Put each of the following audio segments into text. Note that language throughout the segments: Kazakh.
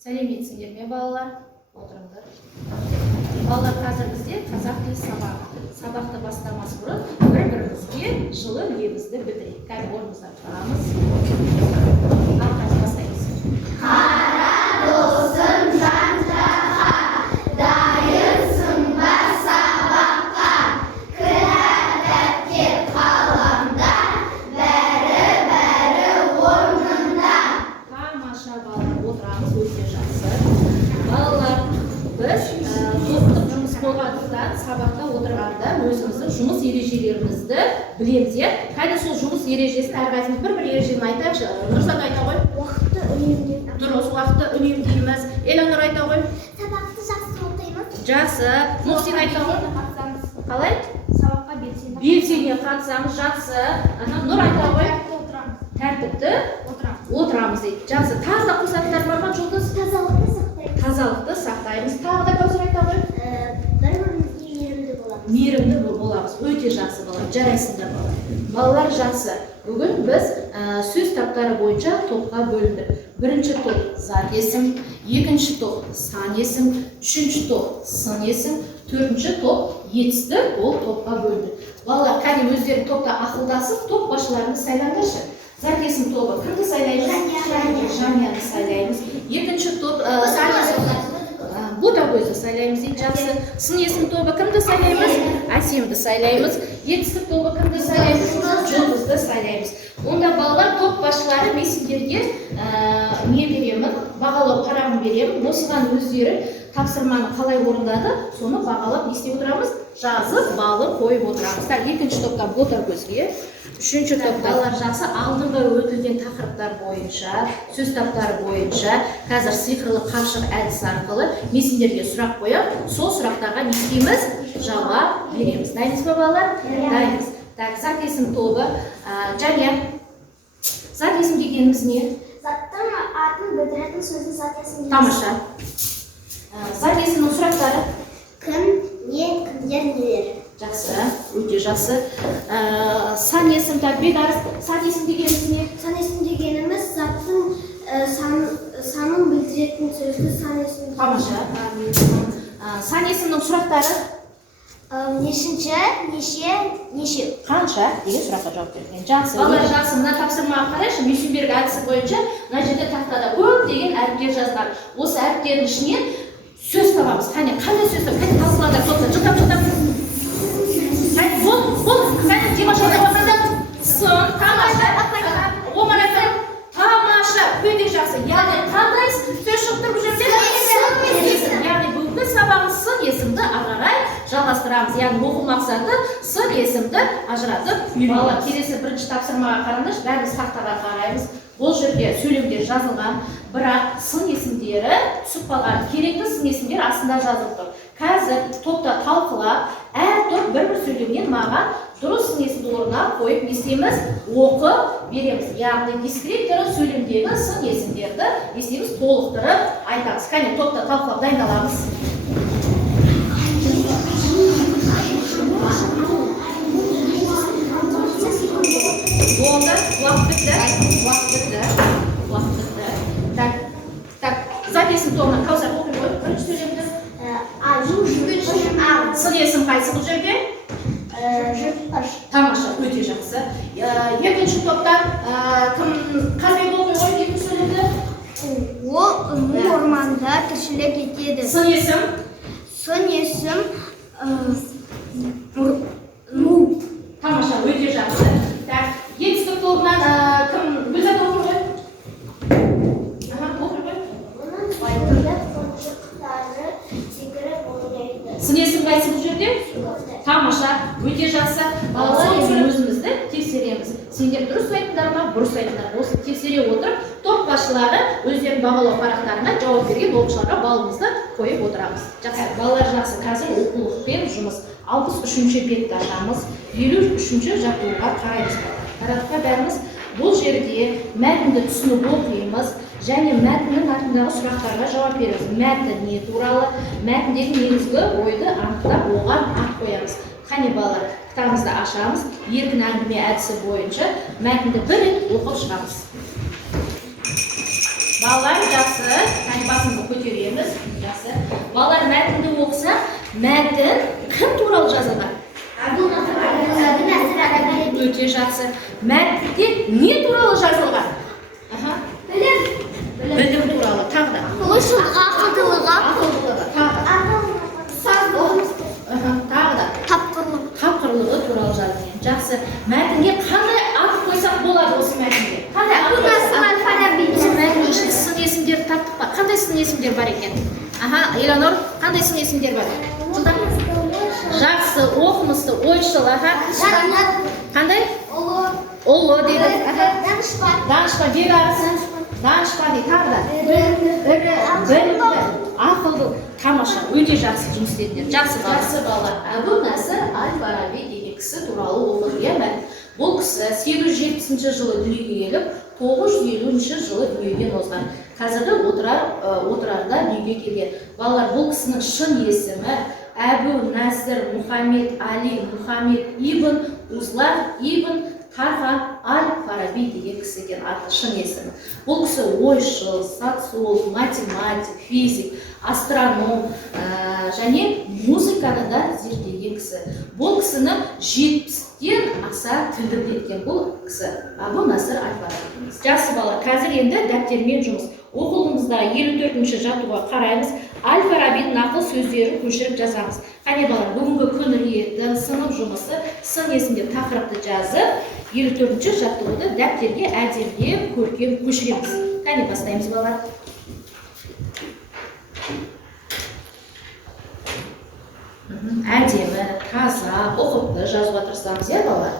Сәлеметсіңдер ме балалар? Отырыңдар. Балалар, қазір бізде қазақ тілі сабағы. Сабақты бастамас бұрын бір-бірімізге жылы лебізді білдірейік. Кәне орнымызда тұрамыз. Ал қазір бастаймыз. Қара досым жан-жаққа, дайынсың ба сабаққа? Кітап қаламда, бәрі орнында. Тамаша балалар, отырамыз, өте жақсы. Балалар, біз топтық жұмыс болғандықтан сабақта отырғанда өзіміздің жұмыс ережелерімізді білеміз. Қайда сол жұмыс ережесін әрқайсымыз бір ережені айтайықшы. Нұрзат айта ғой. Уақытты үнемдейміз. Дұрыс, уақытты үнемдейміз. Еланұр айта ғой. Сабақты жақсы оқимыз. Жақсы. Мұхсин айта ғой. Қалай? Сабаққа белсене қатысамыз. Жақсы. Нұр айта ғой. Тәртіпті отырамыз дейді. Жақсы. Тағы да қосатындар бар ма, Жұлдыз? Тазалықты сақтаймыз. Тазалықты сақтаймыз. Тағы да Кәусар айта ғой. Бір-бірімізге мейірімді боламыз. Мейірімді боламыз. Өте жақсы балалар. Жарайсыңдар балалар. Балалар жақсы. Бүгін біз сөз таптары бойынша топқа бөліндік. Бірінші топ зат есім, екінші топ сан есім, үшінші топ сын есім, төртінші топ етісті ол топқа бөліндік. Балалар, кәне өздері топта ақылдасып, топ басшыларını сайлаңдаршы. Зат есім тобы кімді сайлаймыз? Жанияны сайлаймыз. Екінші топ сан есім Ботагөзді сайлаймыз дейді. Жақсы. Сын есім тобы кімді сайлаймыз? Әсемді сайлаймыз. Етістік тобы кімді сайлаймыз? Жұлдызды сайлаймыз. Онда балалар топ басшылары мен сіздерге не беремін? Бағалау қарағын беремін. Осыған өздері тапсырманы қалай орындады, соны бағалап не істеп отырамыз? Жазып, балын қойып отырамыз. Екінші топта Ботагөзге, үшінші топта балалар жақсы алдыңғы өтілген тақырыптар бойынша, сөз таптары бойынша, қазір сиқырлы қапшық әдісі арқылы мен сендерге сұрақ қоям, сол сұрақтарға не істейміз? Жауап береміз. Дайынсыз ба балалар? Дайынбыз. Зат есім тобы. Және зат есім дегеніміз не? Заттың атын білдіретін сөзді зат есім дейміз. Тамаша. Зат есімнің сұрақтары? Кім, не, кімдер, нелер. Жақсы, өте жақсы. Сан есім, бекарыс. Сан есім дегеніміз не? Сан есім дегеніміз заттың санын білдіретін сөзді сан есім. Тамаша. Сан есімнің сұрақтары? Нешінші, неше, неше. Қанша деген сұраққа жауап берген. Жақсы. Балалар жақсы, мына тапсырмаға қарайшы, Мюсенберг әдісі бойынша мына жерде тақтада көп деген әріптер жазған. Осы әріптердің ішінен сөз табамыз. Қане, қандай сөз табамыз? Қане, талқылаңдар, топта, жылдап. Қане, бол, қане, Димаш айта отырды. Сын, тамаша. Омар айта, тамаша. Өте жақсы. Яғни қандай сөз шығып тұр бұл жерде? Яғни бүгінгі сабағымыз сын есімді ағарай жалғастырамыз. Яғни оқу мақсаты сын есімді ажыратып үйрену. Балалар, келесі бірінші тапсырмаға қараңдаршы, бәріміз тақтаға қараймыз. Бұл жерде сөйлемдер жазылған, бірақ сын есімдері түсіп қалған. Керекті сын есімдер астында жазылып тұр. Қазір топта талқылап, әр топ бір-бір сөйлемнен маған дұрыс сын есімді орнына қойып не істейміз? Оқып береміз. Яғни дискриптері сөйлемдегі сын есімдерді не істейміз? Толықтырып айтамыз. Кәне, топта талқылап дайындаламыз. Болды, уақыт бітті. Так, зат есім тобына Кәусар оқи ғой, бірінші сөйлемді. Сын есім қайсы бұл жерде? Тамаша, өте жақсы. Екінші топтан Қазбек оқи ғой, екінші сөйлемді. Ол орманда тіршілік етеді. Сын есім? Сын есім Тамаша, өте жақсы. Етістік тобынан кім? Гүлзат оқи ғой? Оқи ғой? Сын есім қайсы бұл жерде? Тамаша, өте жақсы. Балалар өзімізді тексереміз. Сендер дұрыс айтыңдар ма, бұрыс айтыңдар. Осы тексере отырып, топ басшылары өздерінің бағалау парақтарына жауап берген оқушыларға балымызды қойып отырамыз. Жақсы, балалар жақсы. Қазір оқулықпен жұмыс. 63-ші бетті ашамыз, 53-ші жақтауға қараймыз. Параққа бәріміз бұл жерде мәтінді түсініп оқимыз және мәтіннің артындағы сұрақтарға жауап береміз. Мәтін не туралы, мәтіндегі негізгі ойды анықтап оған ат қоямыз. Қане балалар, кітабымызды ашамыз, еркін әңгіме әдісі бойынша мәтінді бір рет оқып шығамыз. Балалар жақсы, қане басымызды көтереміз. Жақсы. Балалар мәтінді оқыса, мәтін кім туралы жазылған? Өте жақсы. Мәтінде не туралы жазылған? Білім туралы. Тағы да. Ақылдылығы. Тағы да. Тапқырлығы туралы жазылған. Жақсы. Мәтінге қандай ат қойсақ болады осы мәтінге? Қандай ат қойсақ? Мәтін үшін сын есімдер таптық па? Қандай сын есімдер бар екен? Элеонор, қандай сын есімдер бар? Жақсы, оқымысты, ойшыл, қандай? Ұлы дейді. Данышпан, данышпан дейді. Тағы да. Білімді, ақылды, тамаша, өте жақсы жұмыс істедіңдер. Жақсы балалар. Әбу Насыр Әл-Фараби деген кісі туралы оқыдық. Бұл кісі 870 жылы дүниеге келіп, 950 жылы дүниеден озған. Қазіргі отырарда дүниеге келген. Балалар, бұл кісінің шын есімі Әбу Насыр Мұхаммед Али Мұхаммед ибн Узлар ибн Тархан Әл-Фараби деген кісі екен, аты шын есімі. Бұл кісі ойшыл, социолог, математик, физик, астроном және музыканы да зерттеген кісі. Бұл кісіні 70-тен аса тілді білетін бұл кісі Әбу Насыр Әл-Фараби. Жақсы балалар, қазір енді дәптермен жұмыс. Оқулығымызда 54-ші жаттығуға қараймыз. Әл-Фарабидің нақыл сөздерін көшіріп жазамыз. Қане балалар, бүгінгі күн ретті, сынып жұмысы, сын есімдер тақырыпты жазып, 54-ші жаттығуды дәптерге әдемілеп көркем көшіреміз. Қане бастаймыз балалар. Әдемі, таза, ұқыпты жазуға тырысамыз, балалар.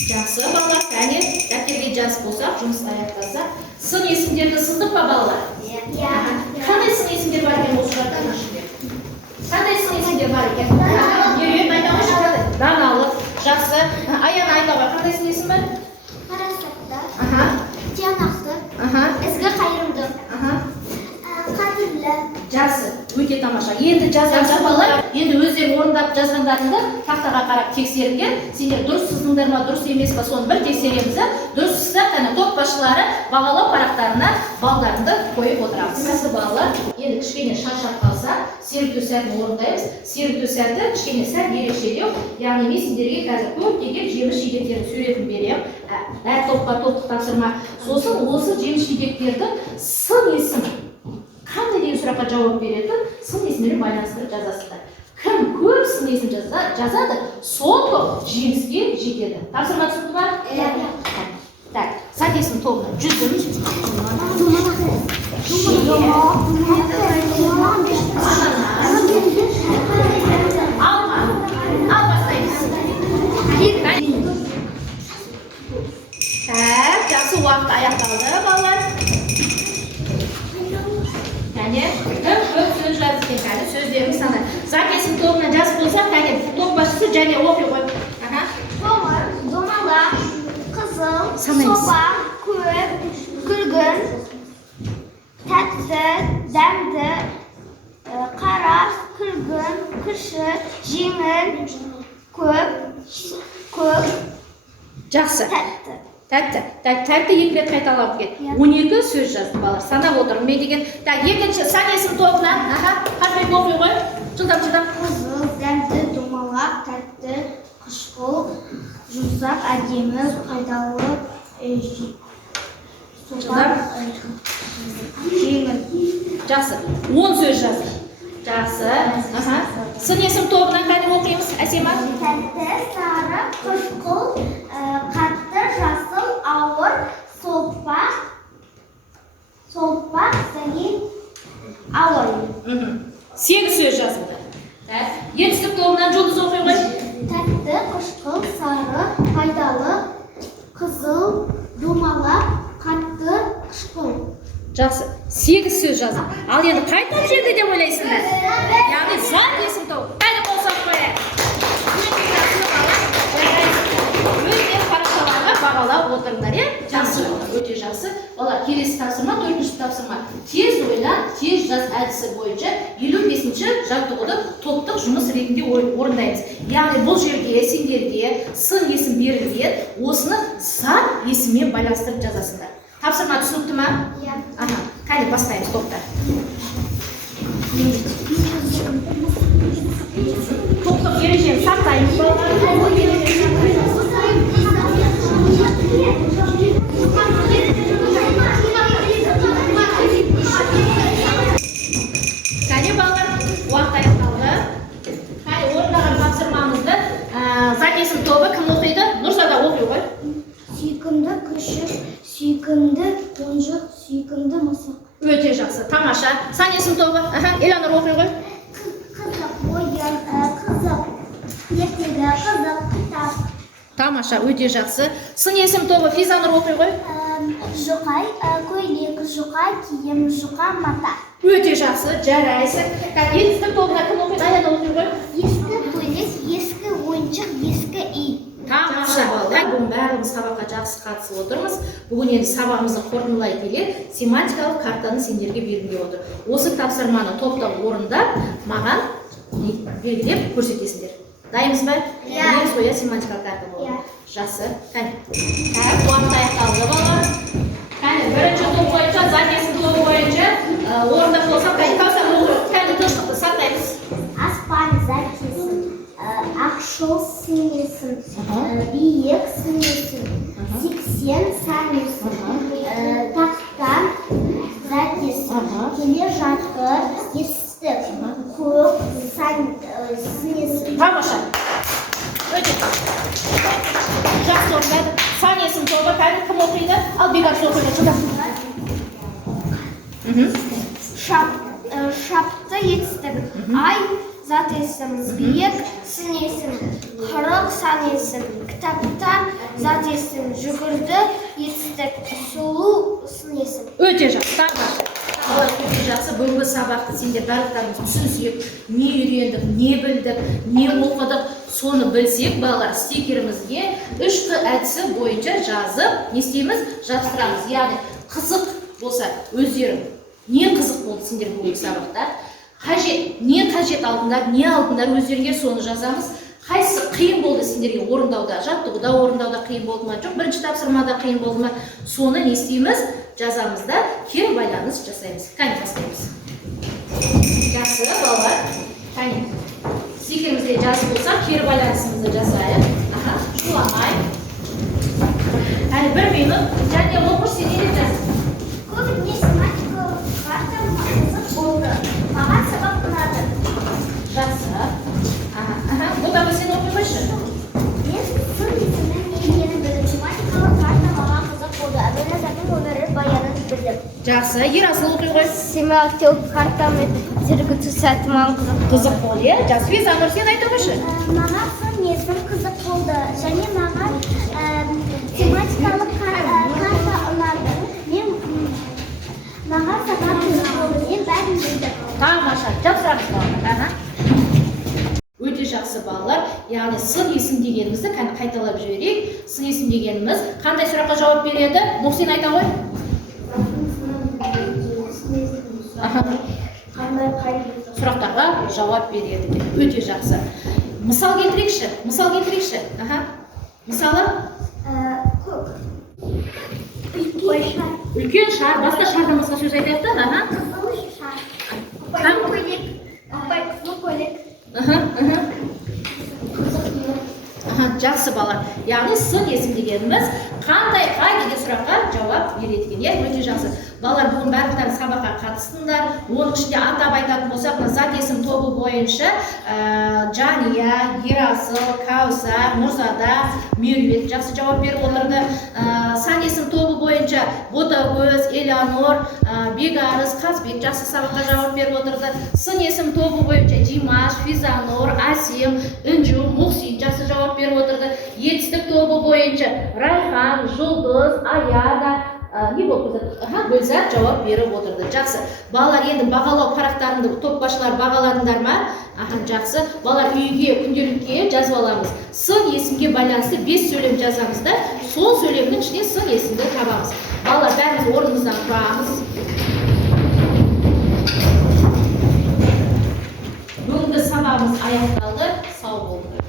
Жақсы балалар, кәне дәптерге жазып болсақ, жұмыс аяқтасақ, сын есімдерді сыздық па балалар? Қандай сын есімдер бар екен осы жаттың ішінде? Қандай сын есімдер бар екен? Ерен айтамыз шығады. Даналық, жақсы. Аян айтауға қандай сын есім бар? Парасатты, тиянақты, ізгі қайырымды, қадірлі. Жақсы, өте тамаша. Енді жазған балалар, енді өздері орындап жазғандарыңды тақтаға қарап тексеріңдер. Сендер дұрыс сыздыңдар ма, дұрыс емес па, соны бір тексереміз. Дұрыс сызсақ, топ басшылары бағалау парақтарына балдарыңды қойып отырамыз. Жақсы балалар, енді кішкене шаршап қалса, сергіту сәтін орындаймыз. Сергіту сәті кішкене сәт ерекшелеу. Яғни мен сендерге қазір көптеген жеміс-жидектердің суретін беремін. Әр топқа топтық тапсырма. Сосын осы жеміс-жидектердің сын есім қандай деген сұраққа жауап беретін сын есімдермен байланыстырып жазасыздар. Кім көп сын есім жазады, сол топ жеңіске жетеді. Тапсырма түсінді ма? Так, сәтесін тобына жүзім. Ал бастаймыз. Так, жақсы уақыт аяқталды, балалар. Кәне, көп сөз жазып екен, сөздерін саны. Сәтесін тобына жазып болсақ, кәне, топ басшысы және оқи қой. Көмір, домалақ, қызыл, сопа, көп, күлгін, тәтті, дәмді, қара, күлгін, кіші, жеңіл, көп, жақсы. Тәтті. Тәтті екі рет қайталап кет. 12 сөз жазды балалар. Санап отырмын мен деген. Так, екінші сәнесін тобынан. Қарпек оқи қой. Жылдам. қызыл, дәмді, домалақ, тәтті, қышқыл, жұмсақ, әдемі, пайдалы, жеңіл. Жақсы. 10 сөз жазды. Жақсы. Сын есім тобынан қане оқимыз, Әсема? Тәтті, сары, қышқыл, қатты, жасыл, ауыр, солпақ, және ауыр. 8 сөз жазылды. Етістік тобынан жұлдыз оқи қой. Тәтті, қышқыл, сары, пайдалы, қызыл, домалақ, қатты, қышқыл. Жақсы. 8 сөз жазды. Ал енді қай топ жеңді деп ойлайсыңдар? Яғни зат есім тобы. Қайда болсақ қояйық. Өте парақшаларға бағалап отырыңдар, жақсы. Өте жақсы. Балалар, келесі тапсырма, 4-ші тапсырма. Тез ойлан, тез жаз әдісі бойынша 55-ші жаттығуды топтық жұмыс ретінде орындаймыз. Яғни бұл жерге сендерге сын есім берілген, осыны зат есіммен байланыстырып жазасыңдар. Тапсырма түсінікті ма? Иә. Аха, қане бастаймыз, тоқта. Тоқтық ережені сақтаймыз. Қане балалар, уақыт аяқталды. Қане орындаған тапсырмамызды задесін тобы кім оқиды? Нұрзада оқи ғой. Сүйкімді күшік, сүйкімді қонжық, сүйкімді мысық. Өте жақсы, тамаша. Санесін тобы, Элеонор оқи ғой. Қызық ойын, қызық ертегі, қызық кітап. Тамаша, өте жақсы. Сын есім тобы Физанор оқи ғой. Жұқай, көйлек, жұқа, киім, жұқа, мата. Өте жақсы, жарайсың. Етістік тобына кім оқиды? Аяна оқи ғой. Ескі көйлек, ескі ойыншық, ескі үй. Тамаша, бүгін бәріміз сабаққа жақсы қатысып отырмыз. Бүгін енді сабағымызды қорытындылай келе семантикалық картаны сендерге белгілеп отыр. Осы тапсырманы топтап орындап, маған белгілеп көрсетесіңдер. Дайынбыз ба? Иә. Білеміз ғой, семантикалық карта болады. Иә. Жақсы. Кәне. Уақыт аяқталды балалар. Кәне, бірінші топ бойынша, задесін тобы бойынша орындап болсақ, кәне тыныштықты сақтаймыз. Аспан затесін, ақшыл сіңесін, биік сіңесін, сексен санесін, тақтан затесін, келе жатқыр естік, көк сіңесін. Тамаша. Өте. Жақсы орындады. Санесін тобы, кәне кім оқиды? Ал Бекарыс оқиды. Шапты етістік, ай затесін, биік сіңесін, қырық санесін, кітаптан затесін, жүгірді етістік, сұлу сіңесін. Өте жақсы. Тамаша. Өте жақсы. Бүгінгі сабақты сендер барлықтарыңыз түсінсек, не үйрендік, не білдік, не оқыдық, соны білсек, балалар стикерімізге 3 әдісі бойынша жазып, не істейміз? Жапсырамыз. Яғни қызық болса өздерің не қызық болды сендер бүгінгі сабақта? Не қажет алдыңдар, не алдыңдар өздеріңе соны жазамыз. Қайсы қиын болды сендерге орындауда, жаттығуда орындауда қиын болды ма, жоқ бірінші тапсырмада қиын болды ма, соны не істейміз? Жазамыз да кері байланыс жасаймыз. Кәне бастаймыз. Жақсы, балалар. Кәне. Стикерімізде жазып болса, кері байланысымызды жасайық. Шуламай. Кәне 1 минут. Және оқыш сен не деп жазып? Көбіне семантикалық картам қызық болды. Маған сабақ ұнады. Жақсы. Бұдан сен оқи қойшы. Мен сын есімнен келгені білдім. Семантикалық карта маған қызық болды. Әбілназардың өмірі баянын білдім. Жақсы. Ерасыл оқи қой. Семантикалық картамен жүргізу сәті маған Қызық болды, е? Жақсы. Физанор сен айта қойшы. Маған сын есім қызық болды. Және маған семантикалық карта ұнады. Маған сабақ қызық болды. Мен бәрін білдім. Тамаша. Жақсырамыз балалар. Өте жақсы балалар. Яғни сын есім дегенімізді қайталап жіберейік. Сын есім дегеніміз қандай сұраққа жауап береді? Мұхсин айта ғой. Сұрақтарға жауап береді. Өте жақсы. Мысал келтірейікші. Мысалы? Көк. Үлкен шар. Басқа шардан басқа сөз айтайық та. Қызыл шар. Көйлек. Қызыл көйлек. Жақсы бала. Яғни сын есім дегеніміз қай деген сұраққа жауап береді екен. Өте жақсы. Балалар бүгін барлықтарың сабаққа қатыстыңдар. Оның ішінде атап айтатын болсақ, зат есім тобы бойынша Жания, Ерасыл, Каусар, Нұрзада, Меруерт жақсы жауап беріп отырды. Сан есім тобы бойынша Ботагөз, Элеонор, Бекарыс, Қазбек жақсы сабаққа жауап беріп отырды. Сын есім тобы бойынша Димаш, Физанор, Асим, Үнжу, Мұхсин жақсы жауап беріп отырды. Етістік тобы бойынша Райхан, Жұлдыз, Аяда, Гүлзат жауап беріп отырды. Жақсы. Балалар енді бағалау парақтарында топ басшылар бағаладыңдар ма? Жақсы. Балалар үйге, күнделікке жазып аламыз. Сын есімге байланысты 5 сөйлем жазамыз да, сол сөйлемнің ішіне сын есімді табамыз. Балалар бәріміз орнымыздан тұрамыз. Бүгінгі сабағымыз аяқталды. Сау болыңдар.